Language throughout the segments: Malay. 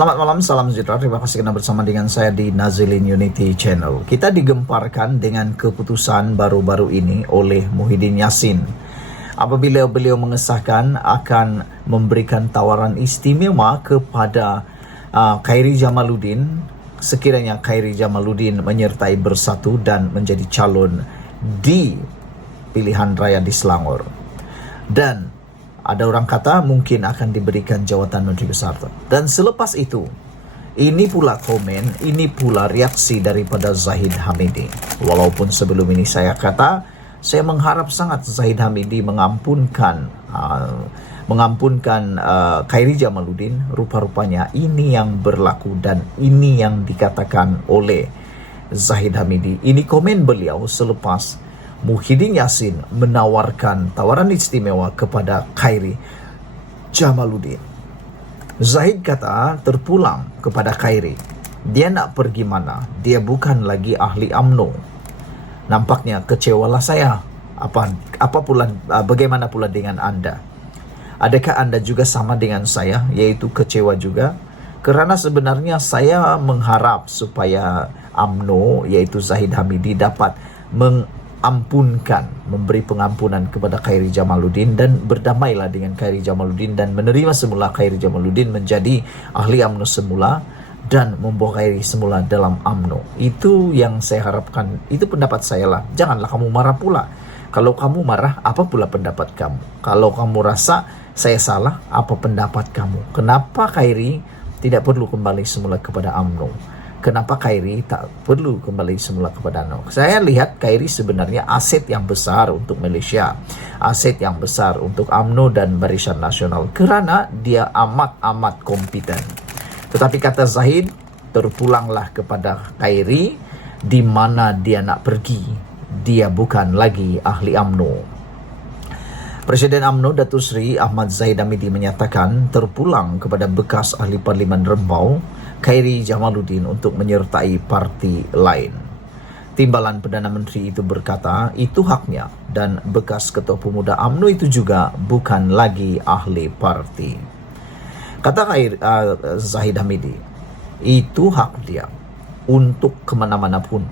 Selamat malam, salam sejahtera. Terima kasih karena bersama dengan saya di Nazilin Unity Channel. Kita digemparkan dengan keputusan baru-baru ini oleh Muhyiddin Yassin. Apabila beliau mengesahkan akan memberikan tawaran istimewa kepada Khairi Jamaluddin, sekiranya Khairi Jamaluddin menyertai Bersatu dan menjadi calon di pilihan raya di Selangor. Dan ada orang kata mungkin akan diberikan jawatan Menteri Besar. Dan selepas itu, ini pula komen, ini pula reaksi daripada Zahid Hamidi. Walaupun sebelum ini saya kata, saya mengharap sangat Zahid Hamidi mengampunkan Khairi Jamaluddin. Rupa-rupanya ini yang berlaku dan ini yang dikatakan oleh Zahid Hamidi. Ini komen beliau selepas Muhyiddin Yassin menawarkan tawaran istimewa kepada Khairi Jamaluddin. Zahid kata terpulang kepada Khairi, dia nak pergi mana? Dia bukan lagi ahli UMNO. Nampaknya kecewalah saya. Bagaimana pula dengan Anda? Adakah Anda juga sama dengan saya, yaitu kecewa juga? Kerana sebenarnya saya mengharap supaya UMNO, yaitu Zahid Hamidi, dapat memberi pengampunan kepada Khairi Jamaluddin dan berdamailah dengan Khairi Jamaluddin dan menerima semula Khairi Jamaluddin menjadi ahli UMNO semula dan membawa Khairi semula dalam UMNO. Itu yang saya harapkan, itu pendapat saya lah. Janganlah kamu marah pula. Kalau kamu marah, apa pula pendapat kamu? Kalau kamu rasa saya salah, apa pendapat kamu? Kenapa Khairi tidak perlu kembali semula kepada UMNO? Kenapa Khairi tak perlu kembali semula kepada UMNO? Saya lihat Khairi sebenarnya aset yang besar untuk Malaysia, aset yang besar untuk UMNO dan Barisan Nasional, kerana dia amat kompeten. Tetapi kata Zahid, terpulanglah kepada Khairi di mana dia nak pergi. Dia bukan lagi ahli UMNO. Presiden UMNO Datuk Seri Ahmad Zahid Hamidi menyatakan terpulang kepada bekas ahli Parlimen Rembau Khairi Jamaluddin untuk menyertai parti lain. Timbalan Perdana Menteri itu berkata itu haknya dan bekas Ketua Pemuda UMNO itu juga bukan lagi ahli parti. Kata Zahid Hamidi, itu hak dia untuk kemana-mana pun.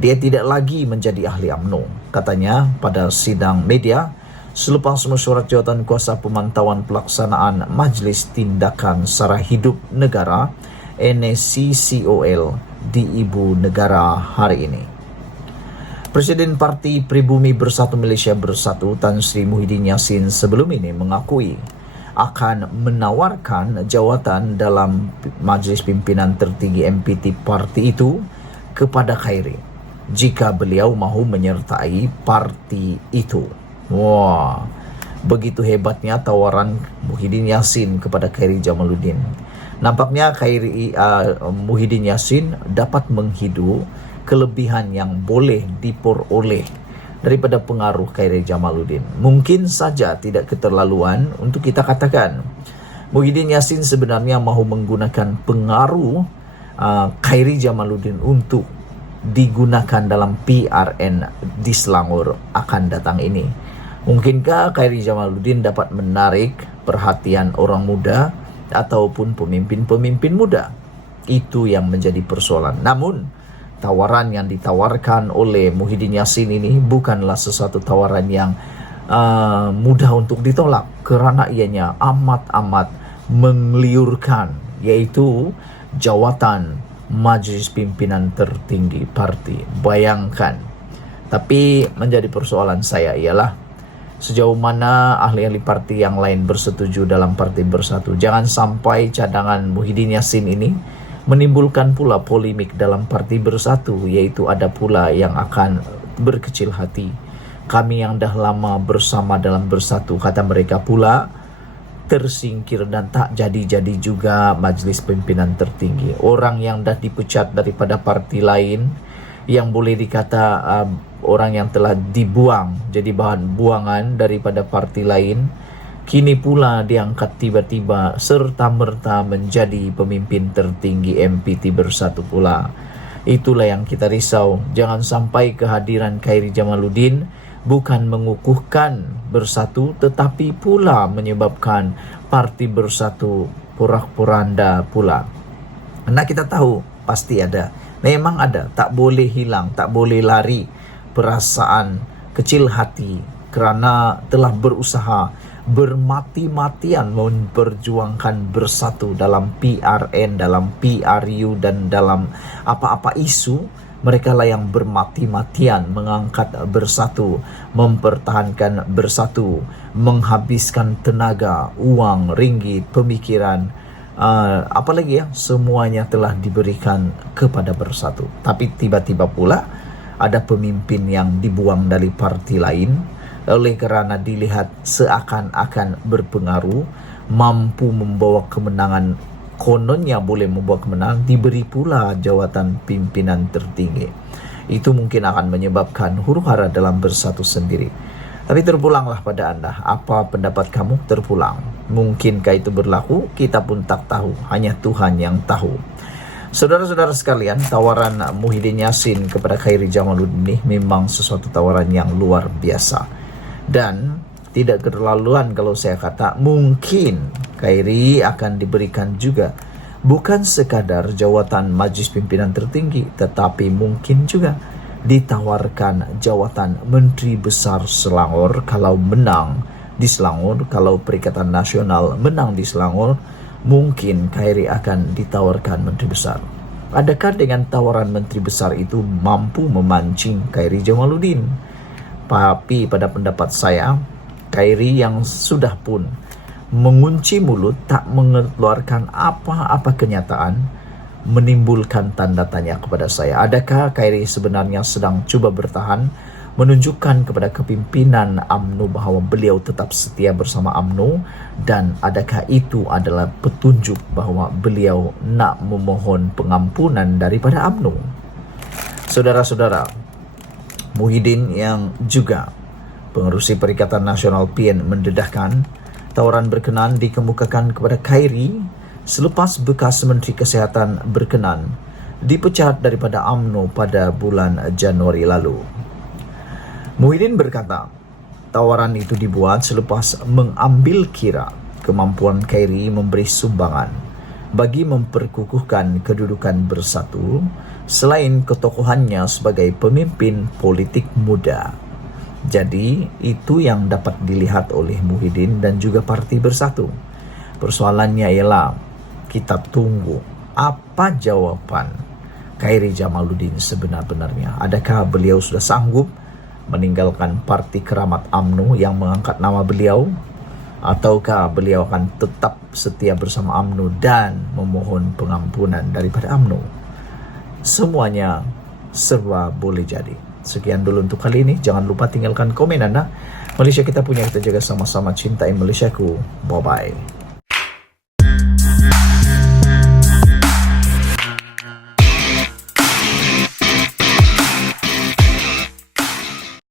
Dia tidak lagi menjadi ahli UMNO, katanya pada sidang media selepas mesyuarat jawatan kuasa pemantauan pelaksanaan Majlis Tindakan Sara Hidup Negara NSCCOL di Ibu Negara hari ini. Presiden Parti Pribumi Bersatu Malaysia Bersatu Tan Sri Muhyiddin Yassin sebelum ini mengakui akan menawarkan jawatan dalam Majlis Pimpinan Tertinggi MPT parti itu kepada Khairi jika beliau mahu menyertai parti itu. Wah, begitu hebatnya tawaran Muhyiddin Yassin kepada Khairi Jamaluddin. Nampaknya Muhyiddin Yassin dapat menghidu kelebihan yang boleh diperoleh daripada pengaruh Khairi Jamaluddin. Mungkin saja tidak keterlaluan untuk kita katakan Muhyiddin Yassin sebenarnya mahu menggunakan pengaruh Khairi Jamaluddin untuk digunakan dalam PRN di Selangor akan datang ini. Mungkinkah Khairi Jamaluddin dapat menarik perhatian orang muda ataupun pemimpin-pemimpin muda? Itu yang menjadi persoalan. Namun, tawaran yang ditawarkan oleh Muhyiddin Yassin ini bukanlah sesuatu tawaran yang mudah untuk ditolak, kerana ianya amat mengliurkan, yaitu jawatan Majlis Pimpinan Tertinggi Parti. Bayangkan. Tapi menjadi persoalan saya ialah sejauh mana ahli-ahli parti yang lain bersetuju dalam Parti Bersatu. Jangan sampai cadangan Muhyiddin Yassin ini menimbulkan pula polemik dalam Parti Bersatu, yaitu ada pula yang akan berkecil hati. Kami yang dah lama bersama dalam Bersatu, kata mereka pula, tersingkir dan tak jadi-jadi juga Majlis Pimpinan Tertinggi. Orang yang dah dipecat daripada parti lain, yang boleh dikata orang yang telah dibuang jadi bahan buangan daripada parti lain, kini pula diangkat tiba-tiba serta-merta menjadi pemimpin tertinggi MPT Bersatu pula. Itulah yang kita risau. Jangan sampai kehadiran Khairi Jamaluddin bukan mengukuhkan Bersatu, tetapi pula menyebabkan Parti Bersatu porak-poranda pula. Karena kita tahu pasti ada, memang ada, tak boleh hilang, tak boleh lari perasaan kecil hati kerana telah berusaha bermati-matian memperjuangkan bersatu dalam PRN, dalam PRU dan dalam apa-apa isu. Mereka lah yang bermati-matian mengangkat bersatu, mempertahankan bersatu, menghabiskan tenaga, uang, ringgit, pemikiran, apalagi ya, semuanya telah diberikan kepada bersatu. Tapi tiba-tiba pula ada pemimpin yang dibuang dari parti lain oleh kerana dilihat seakan-akan berpengaruh, mampu membawa kemenangan, kononnya boleh membawa kemenangan, diberi pula jawatan pimpinan tertinggi. Itu mungkin akan menyebabkan huru-hara dalam bersatu sendiri. Tapi terpulanglah pada anda, apa pendapat kamu? Terpulang. Mungkinkah itu berlaku? Kita pun tak tahu, hanya Tuhan yang tahu. Saudara-saudara sekalian, tawaran Muhyiddin Yassin kepada Khairi Jamaluddin ini memang sesuatu tawaran yang luar biasa. Dan tidak keterlaluan kalau saya kata mungkin Khairi akan diberikan juga bukan sekadar jawatan Majlis Pimpinan Tertinggi, tetapi mungkin juga ditawarkan jawatan Menteri Besar Selangor kalau menang di Selangor. Kalau Perikatan Nasional menang di Selangor, mungkin Khairi akan ditawarkan Menteri Besar. Adakah dengan tawaran Menteri Besar itu mampu memancing Khairi Jamaluddin? Tapi pada pendapat saya, Khairi yang sudah pun mengunci mulut, tak mengeluarkan apa-apa kenyataan, menimbulkan tanda tanya kepada saya. Adakah Khairi sebenarnya sedang cuba bertahan, menunjukkan kepada kepimpinan UMNO bahawa beliau tetap setia bersama UMNO, dan adakah itu adalah petunjuk bahawa beliau nak memohon pengampunan daripada UMNO? Saudara-saudara, Muhyiddin yang juga pengerusi Perikatan Nasional PN mendedahkan tawaran berkenan dikemukakan kepada Khairi selepas bekas Menteri Kesihatan berkenan dipecat daripada UMNO pada bulan Januari lalu. Muhyiddin berkata, tawaran itu dibuat selepas mengambil kira kemampuan Khairi memberi sumbangan bagi memperkukuhkan kedudukan bersatu selain ketokohannya sebagai pemimpin politik muda. Jadi, itu yang dapat dilihat oleh Muhyiddin dan juga Parti Bersatu. Persoalannya ialah kita tunggu apa jawaban Khairi Jamaluddin sebenar-benarnya. Adakah beliau sudah sanggup meninggalkan Parti Keramat UMNO yang mengangkat nama beliau, ataukah beliau akan tetap setia bersama UMNO dan memohon pengampunan daripada UMNO? Semuanya serba boleh jadi. Sekian dulu untuk kali ini. Jangan lupa tinggalkan komen anda. Malaysia kita punya, kita jaga sama-sama. Cintai Malaysiaku. Bye-bye.